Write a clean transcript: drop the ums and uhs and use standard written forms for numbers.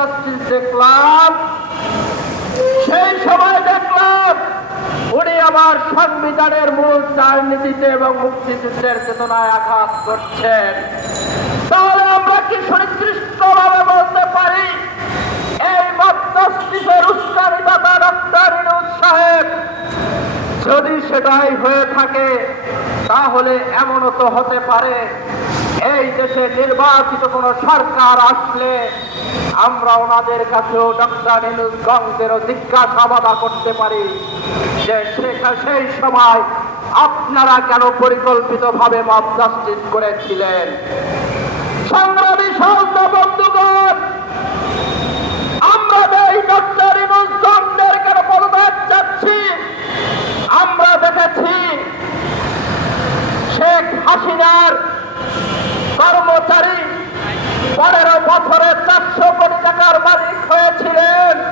Justice দেখলাম, সেই সময় দেখলাম উনি আবার সংবিধানের মূল চার নীতিতে এবং মুক্তিযুদ্ধের চেতনায় আঘাত করছেন। তাহলে আমরা কি সুনির্দিষ্টভাবে বলতে পারি এই মব জাস্টিসের উস্কানিদাতা ডক্টর ইউনূস সাহেব? যদি সেটাই হয়ে থাকে তাহলে এমনও তো হতে পারে এই দেশে নির্বাচিত কোন সরকার আসলে আমরা ওনাদের কাছেও ডক্টর ইউনূস গঙ্গেরও জিজ্ঞাসাবাদ করতে পারি যে সেই সময় আপনারা কেন পরিকল্পিতভাবে মব জাস্টিস করেছিলেন। সংগ্রামী সহযোদ্ধা বন্ধুগণ, আমরা এই ডক্টর ইউনূস গঙ্গের কেন পদত্যাগ চাচ্ছি? আমরা দেখেছি শেখ হাসিনার কর্মচারী 15 বছরের